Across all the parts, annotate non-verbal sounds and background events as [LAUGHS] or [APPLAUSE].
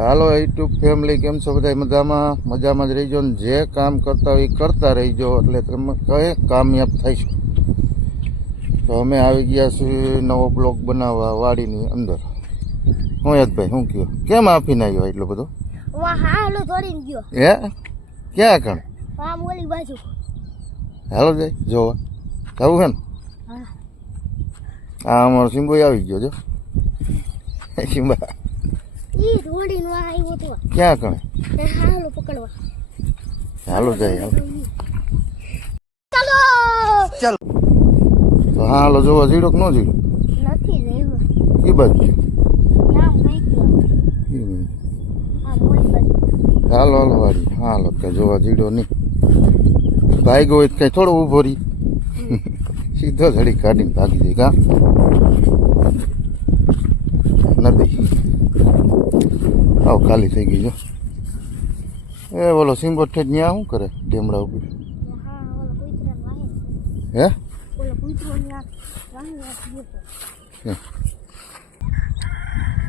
હાલો YouTube family કેમ છો બધા? મજામાં? મજામાં જ રહીજો ને જે કામ કરતા હોય એ કરતા રહીજો એટલે તમે કહે કામયાબ થઈશું. તો અમે આવી ગયા છીએ નવો બ્લોક બનાવવા વાડીની અંદર. હું યાદભાઈ શું કયો? કેમ આપીને આવ્યો એટલો બધો? હે? ક્યાં કણ? હાલો જાય જોવા. જવું છે ને? હા. અમારો સિમ્બો આવી ગયો જો. સિમ્બા. ઈ દોડીને વાહ આવ્યો તો. ક્યાં કણે હાલો પકડવા. હાલો જાય હાલો. ચાલો! ચાલો. તો હાલો જોવા જીડો કે ન જીડો નથી રહ્યું બાજુ નામ ગયો હાલો હાલો હાલો. કઈ જોવા જીડો નહીં. હોય તો કઈ થોડો ઊભો રહી. સીધો જડી કાઢીને ભાગી જાય કા? નદી. આવ ખાલી થઈ ગઈ જો. એ બોલો સિમ્બો ઠેઠ ત્યાં શું કરે ડેમડા ઉપર? હા?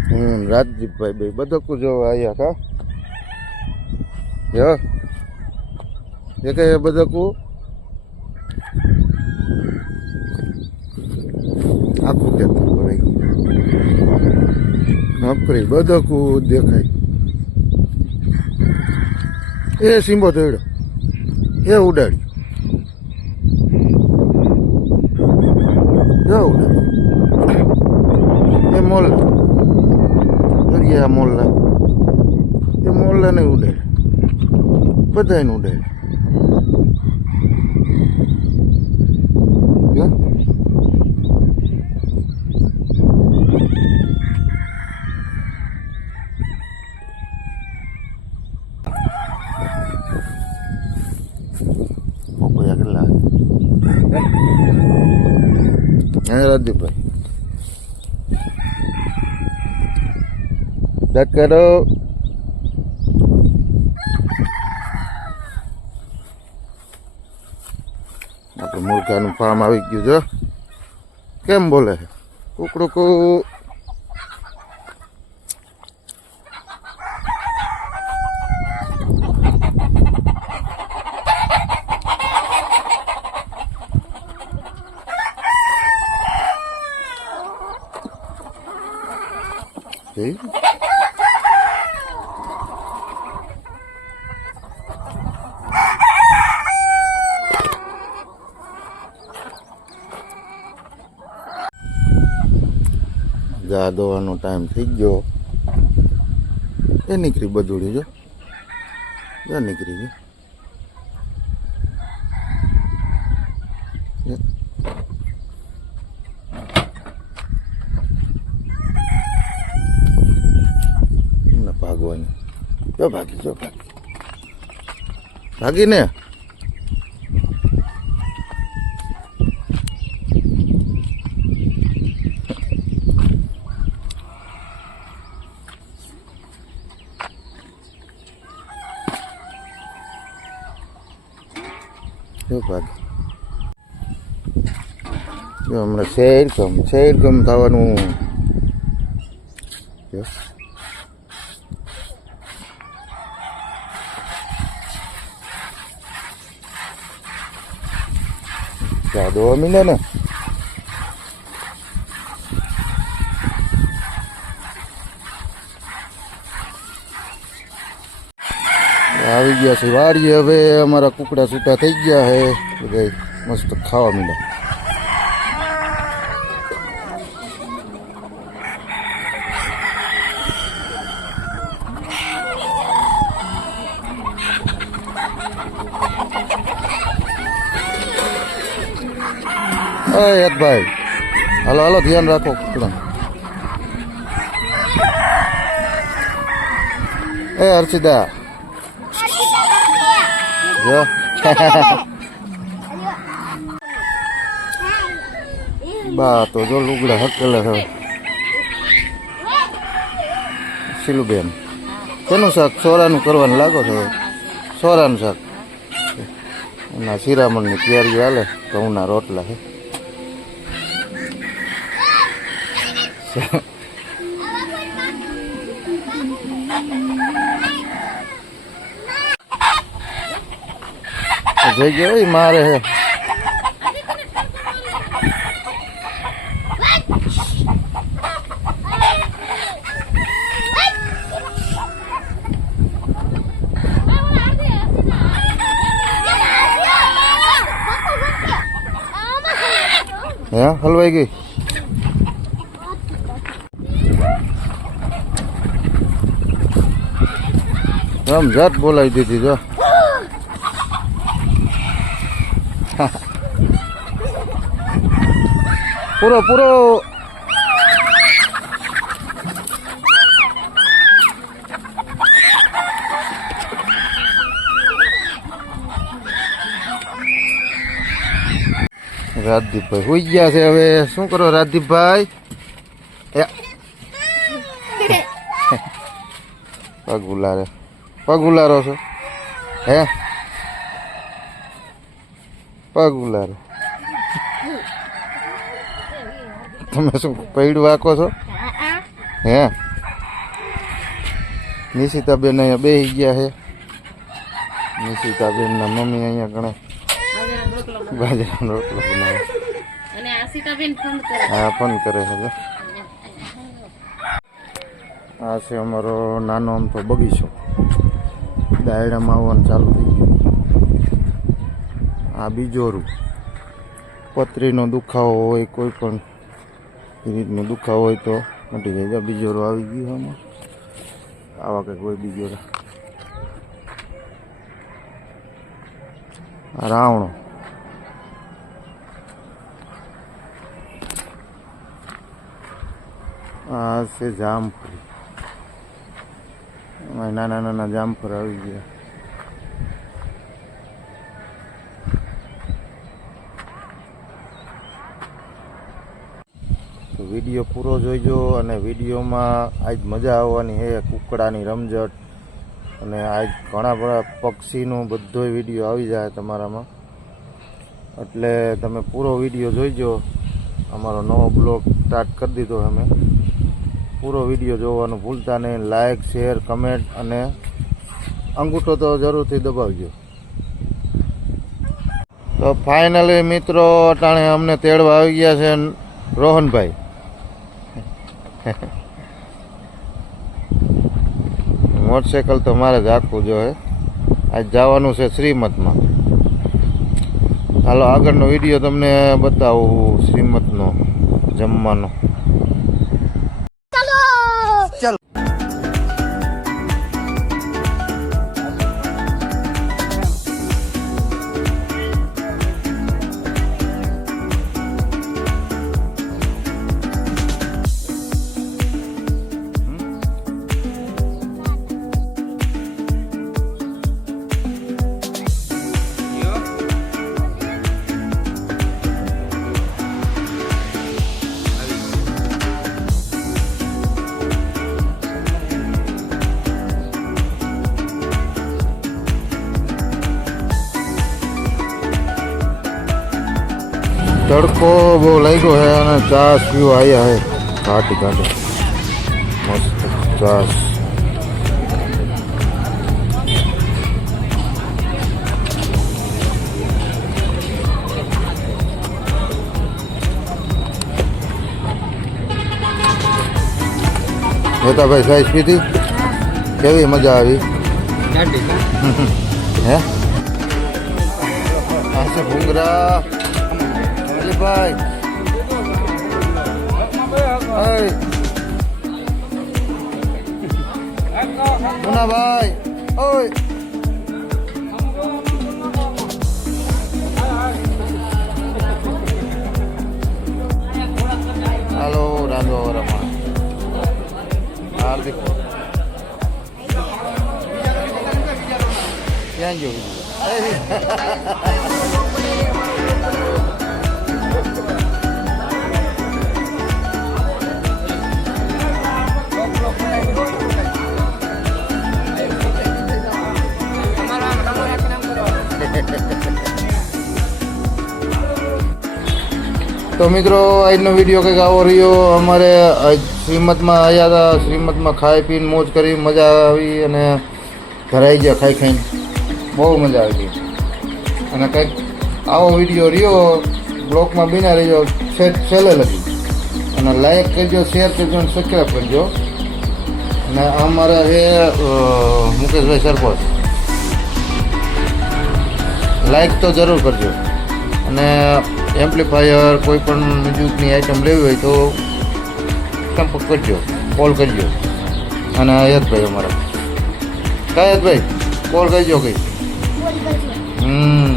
હમ, રાજદીપભાઈ ભાઈ બધો જોવા આવ્યા કા? જો એ કઈ બધકું આખું ખેતર ભરાઈ નકરી બધકું દેખાય. એ સિંબો દોડ્યો એ ઉડાડ્યો. જો ઉડાડ્યો. એ મોલ. દરિયા મોલ્લા એ મોલ્લાને ઉડાડ્યા. બધાને ઉડાડે હે રાજદીપભાઈ દાંત કાઢો આપણે મુર્ગાનું ફાર્મ આવી ગયું છે કેમ બોલે છે કુકડું જોઈ ગા દોવાનો ટાઈમ થઈ ગયો. એ નીકળી બધું જો જો નીકળી ગયો. જો ભાગી જો ભાગી. ભાગીને? જો ભાગી. જો હમણાં શેર ગમ શેર ગમ થવાનું. જાદો અમીને ને આવી ગયા છે. વાડીએ હવે અમારા કુકડા છૂટા થઈ ગયા છે. બધા મસ્ત ખાવા મીડા એ યદભાઈ હાલો હાલો, ધ્યાન રાખો એ હર્ષિદા. જો. બા, તો જો લુગડા હકેલે હવે શીલુબેન. તેનું શાક? સોરાનું કરવાનું લાગો છો? સોરાનું શાક. એના શિરામણની તૈયારી હાલે, ઘઉંના રોટલા છે. જઈ ગયો મારે હે હે હલવાઈ ગઈ? જાત બોલાવી દીધી જો. પૂરો પૂરો. રાજદીપભાઈ હોઈ ગયા છે હવે. શું કરો રાજદીપભાઈ. [LAUGHS] પગ ઉલારે. પગ છો? હે? પગ તમે શું પૈડું વાકો છો? હે? નિશિતાબેન અહીંયા બે ગયા છે. નિશિતાબેનના મમ્મી અહીંયા ઘણે બાજરાનો રોટલો હા, ફોન કરે છે. આ છે અમારો નાનો તો બગીચો. દાયડામાં આવવાનું ચાલુ થઈ ગયું. આ બીજોરું પથરીનો દુખાવો હોય, કોઈ પણ રીતનો દુખાવો હોય તો મટી જાય. બીજોરું આવી ગયું આમાં. આવા કંઈક હોય બીજોરા રાવણો. આ છે જામફળી. નાના નાના જામફળ આવી ગયા. તો વીડિયો પૂરો જોઈજો અને વિડીયોમાં આજ મજા આવવાની છે કુકડાની રમઝટ અને આજ ઘણા બધા પક્ષીનું બધો વીડિયો આવી જાય તમારામાં. એટલે તમે પૂરો વીડિયો જોઈજો. અમારો નવો બ્લોગ સ્ટાર્ટ કરી દીધો અમે. પૂરો વીડિયો જોવાનું ભૂલતા નહીં. લાઇક શેર કમેન્ટ અને અંગૂઠો તો જરૂરથી દબાવજો. તો ફાઇનલી મિત્રો, અટાણે અમને તેડવા આવી ગયા છે રોહનભાઈ. [LAUGHS] મોટરસાયકલ તો મારે જ રાખવું જોઈએ આજ જવાનું છે શ્રીમતમાં. હાલો, આગળનો વીડિયો તમને બતાવું, શ્રીમતનો જમવાનો. તડકો બહુ લાગ્યો છે અને ચાસ પીવા આવ્યા છે ઘાટી ઘાટી મસ્ત ચાસ હેતાભાઈ સાઈઝ પીધી કેવી મજા આવી હે આ Hadi. Hey. Muna bay. Oy. Halo, Rando Rama. Hardik. Yang juga. Hey. [LAUGHS] તો મિત્રો, આજનો વીડિયો કંઈક આવો રહ્યો. અમારે શ્રીમતમાં આવ્યા હતા. શ્રીમતમાં ખાઈ પીને મોજ કરી, મજા આવી અને ભરાઈ ગયા ખાઈ ખાઈને. બહુ મજા આવી અને કંઈક આવો વીડિયો રહ્યો, બ્લોકમાં બિના રહ્યો છેલ્લે લગી અને લાઈક કરજો, શેર કરજો અને સબસ્ક્રાઈબ કરજો. અને અમારા મારા છે મુકેશભાઈ સરપંચ. લાઈક તો જરૂર કરજો. અને એમ્પ્લીફાયર કોઈ પણ મ્યુઝિકની આઈટમ લેવી હોય તો સંપર્ક કરજો કોલ કરજો. અને યશભાઈ અમારા. કયાતભાઈ કોલ કરજો કંઈ? હમ.